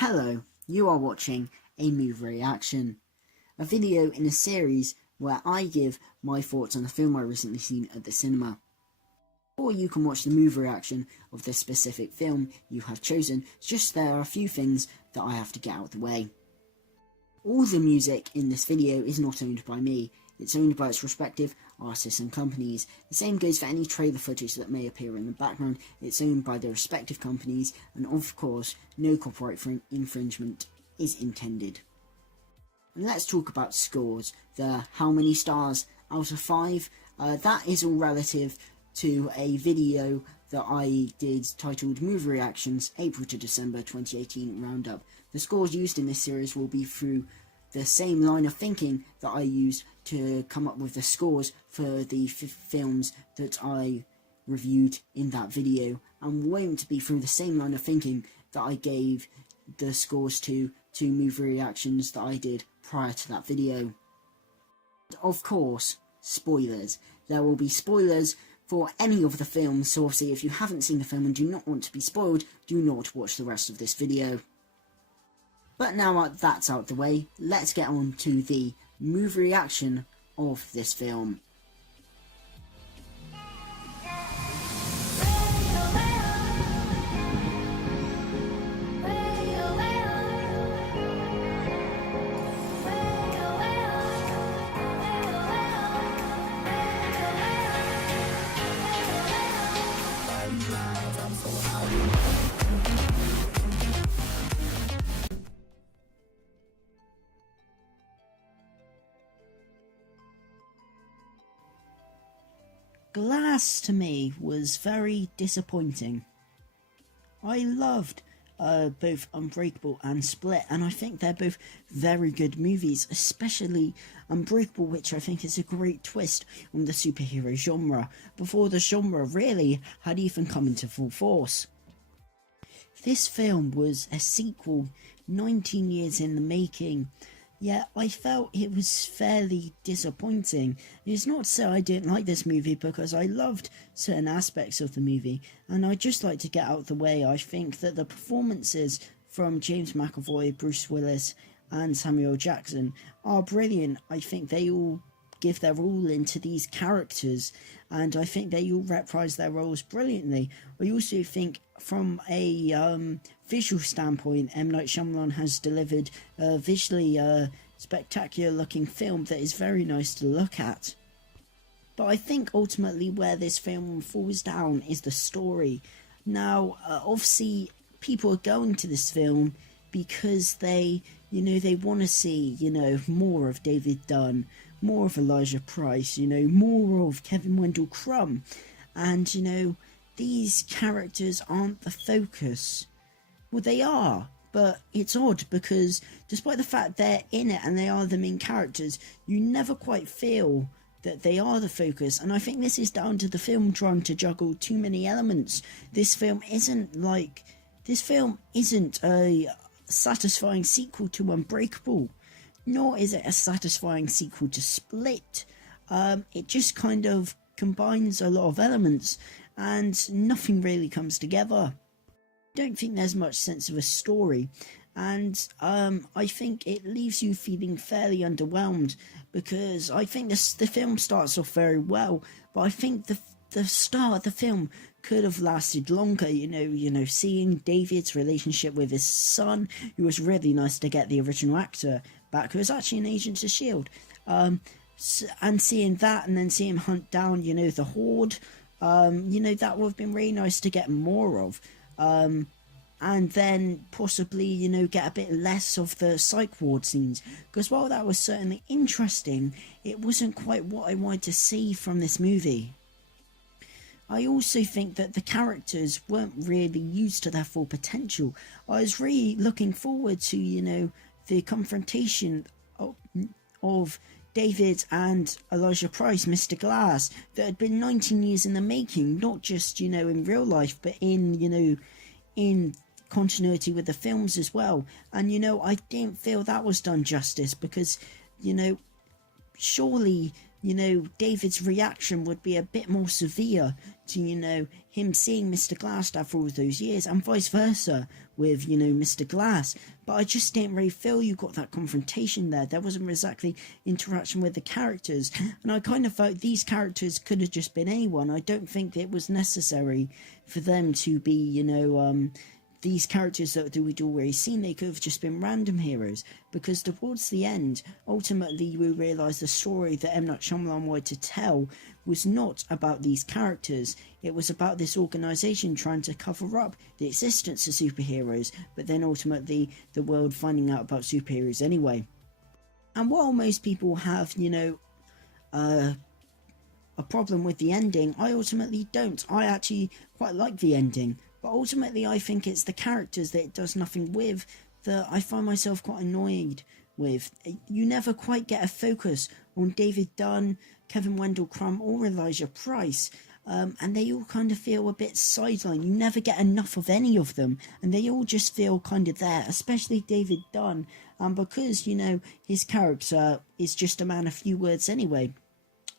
Hello, you are watching a movie reaction, a video in a series where I give my thoughts on a film I recently seen at the cinema. Or you can watch the movie reaction of the specific film you have chosen, just there are a few things that I have to get out of the way. All the music in this video is not owned by me, it's owned by its respective artists and companies. The same goes for any trailer footage that may appear in the background, it's owned by their respective companies, and of course, no copyright infringement is intended. And let's talk about scores, the how many stars out of 5, that is all relative to a video that I did titled Movie Reactions April to December 2018 Roundup. The scores used in this series will be through the same line of thinking that I used to come up with the scores for the films that I reviewed in that video, and won't be through the same line of thinking that I gave the scores to movie reactions that I did prior to that video. Of course, spoilers. There will be spoilers for any of the films, so obviously if you haven't seen the film and do not want to be spoiled, do not watch the rest of this video. But now that's out the way, let's get on to the movie reaction of this film. Glass to me was very disappointing. I loved both Unbreakable and Split, and I think they're both very good movies, especially Unbreakable, which I think is a great twist on the superhero genre, before the genre really had even come into full force. This film was a sequel 19 years in the making, yet I felt it was fairly disappointing. It's not to say I didn't like this movie, because I loved certain aspects of the movie, and I'd just like to get out of the way, I think that the performances from James McAvoy, Bruce Willis and Samuel Jackson are brilliant. I think they all give their all into these characters, and I think they all reprise their roles brilliantly. I also think from a visual standpoint, M. Night Shyamalan has delivered a visually spectacular looking film that is very nice to look at. But I think ultimately where this film falls down is the story. Now, obviously, people are going to this film because they want to see, more of David Dunn, more of Elijah Price, more of Kevin Wendell Crumb. And, these characters aren't the focus. Well, they are, but it's odd because despite the fact they're in it and they are the main characters, you never quite feel that they are the focus. And I think this is down to the film trying to juggle too many elements. This film isn't a satisfying sequel to Unbreakable, nor is it a satisfying sequel to Split. It just kind of combines a lot of elements and nothing really comes together. I don't think there's much sense of a story, and I think it leaves you feeling fairly underwhelmed, because I think the film starts off very well, but I think the start of the film could have lasted longer. Seeing David's relationship with his son, it was really nice to get the original actor back, who was actually an agent of S.H.I.E.L.D., and seeing that, and then seeing him hunt down, the Horde, that would have been really nice to get more of. And then possibly, get a bit less of the psych ward scenes, because while that was certainly interesting, it wasn't quite what I wanted to see from this movie. I also think that the characters weren't really used to their full potential. I was really looking forward to, the confrontation of David and Elijah Price, Mr. Glass, that had been 19 years in the making, not just, in real life, but in continuity with the films as well. And, I didn't feel that was done justice, because, surely, David's reaction would be a bit more severe to, him seeing Mr. Glass after all those years, and vice versa with, Mr. Glass. But I just didn't really feel you got that confrontation there. There wasn't exactly interaction with the characters, and I kind of felt these characters could have just been anyone. I don't think it was necessary for them to be, these characters that we'd already seen. They could have just been random heroes, because towards the end, ultimately we realised the story that M. Night Shyamalan wanted to tell was not about these characters. It was about this organisation trying to cover up the existence of superheroes, but then ultimately the world finding out about superheroes anyway. And while most people have, a problem with the ending, I ultimately don't. I actually quite like the ending. But ultimately, I think it's the characters that it does nothing with that I find myself quite annoyed with. You never quite get a focus on David Dunn, Kevin Wendell Crumb, or Elijah Price. And they all kind of feel a bit sidelined. You never get enough of any of them. And they all just feel kind of there, especially David Dunn. Because, his character is just a man of few words anyway.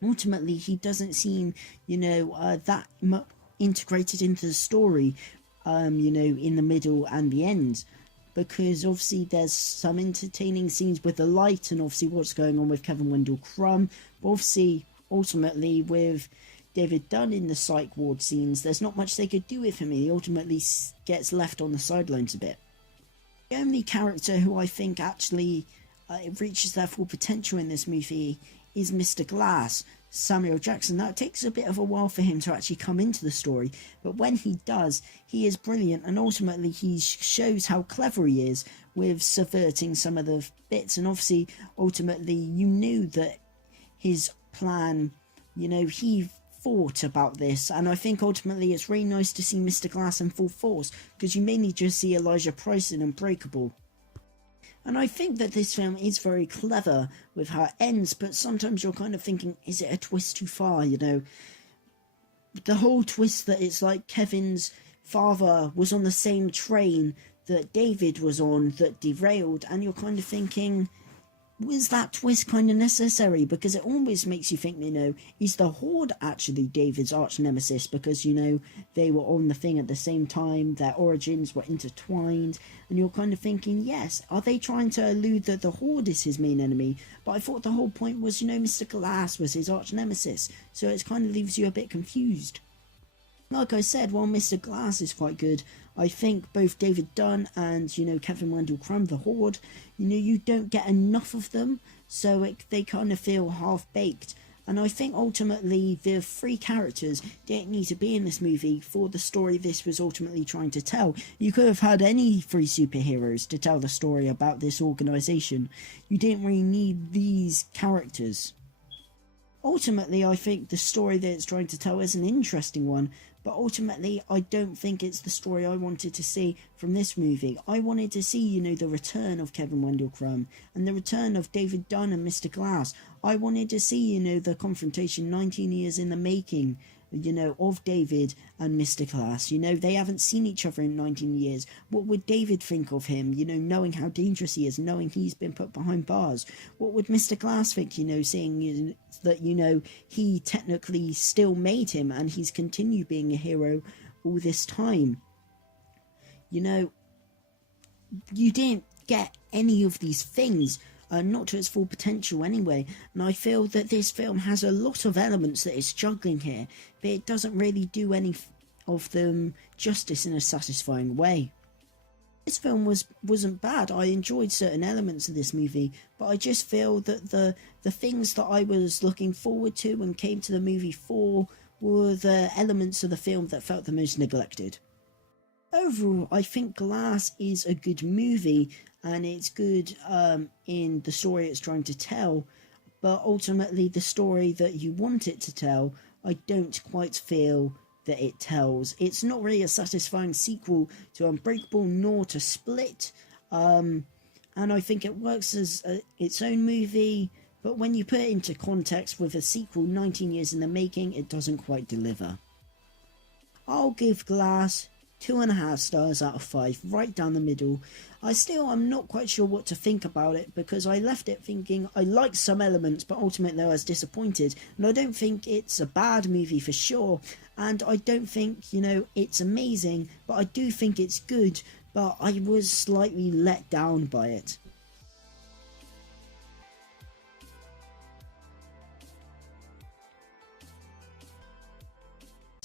Ultimately, he doesn't seem, that much integrated into the story, in the middle and the end, because obviously there's some entertaining scenes with the light and obviously what's going on with Kevin Wendell Crumb, but obviously ultimately with David Dunn in the psych ward scenes, there's not much they could do with him. He ultimately gets left on the sidelines a bit. The only character who I think actually reaches their full potential in this movie is Mr. Glass, Samuel Jackson. Now, it takes a bit of a while for him to actually come into the story, but when he does, he is brilliant, and ultimately he shows how clever he is with subverting some of the bits. And obviously, ultimately, you knew that his plan, he thought about this, and I think ultimately it's really nice to see Mr. Glass in full force, because you mainly just see Elijah Price in Unbreakable. And I think that this film is very clever with how it ends, but sometimes you're kind of thinking, is it a twist too far, The whole twist that it's like Kevin's father was on the same train that David was on that derailed, and you're kind of thinking, was that twist kind of necessary? Because it always makes you think, is the Horde actually David's arch nemesis? Because, they were on the thing at the same time, their origins were intertwined, and you're kind of thinking, yes, are they trying to allude that the Horde is his main enemy? But I thought the whole point was, Mr. Glass was his arch nemesis, so it kind of leaves you a bit confused. Like I said, while Mr. Glass is quite good, I think both David Dunn and, Kevin Wendell Crumb, the Horde, you don't get enough of them, so they kind of feel half-baked. And I think ultimately the three characters didn't need to be in this movie for the story this was ultimately trying to tell. You could have had any three superheroes to tell the story about this organisation. You didn't really need these characters. Ultimately, I think the story that it's trying to tell is an interesting one, but ultimately, I don't think it's the story I wanted to see from this movie. I wanted to see, the return of Kevin Wendell Crumb and the return of David Dunn and Mr. Glass. I wanted to see, the confrontation 19 years in the making, of David and Mr. Glass. They haven't seen each other in 19 years. What would David think of him, knowing how dangerous he is, knowing he's been put behind bars? What would Mr. Glass think, seeing that, he technically still made him and he's continued being a hero all this time? You didn't get any of these things. Not to its full potential anyway, and I feel that this film has a lot of elements that it's juggling here, but it doesn't really do any of them justice in a satisfying way. This film wasn't bad. I enjoyed certain elements of this movie, but I just feel that the things that I was looking forward to and came to the movie for were the elements of the film that felt the most neglected. Overall, I think Glass is a good movie, and it's good in the story it's trying to tell, but ultimately the story that you want it to tell, I don't quite feel that it tells. It's not really a satisfying sequel to Unbreakable nor to Split, and I think it works as its own movie, but when you put it into context with a sequel 19 years in the making, it doesn't quite deliver. I'll give Glass 2.5 stars out of 5, right down the middle. I'm not quite sure what to think about it, because I left it thinking I liked some elements, but ultimately I was disappointed. And I don't think it's a bad movie for sure, and I don't think, it's amazing, but I do think it's good, but I was slightly let down by it.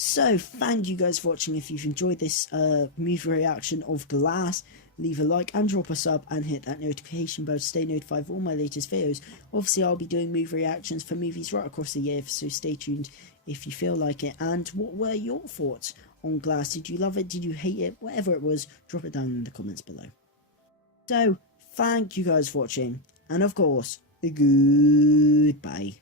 So, thank you guys for watching. If you've enjoyed this movie reaction of Glass, leave a like and drop a sub and hit that notification bell to stay notified of all my latest videos. Obviously, I'll be doing movie reactions for movies right across the year, so stay tuned if you feel like it. And what were your thoughts on Glass? Did you love it? Did you hate it? Whatever it was, drop it down in the comments below. So, thank you guys for watching, and of course, goodbye.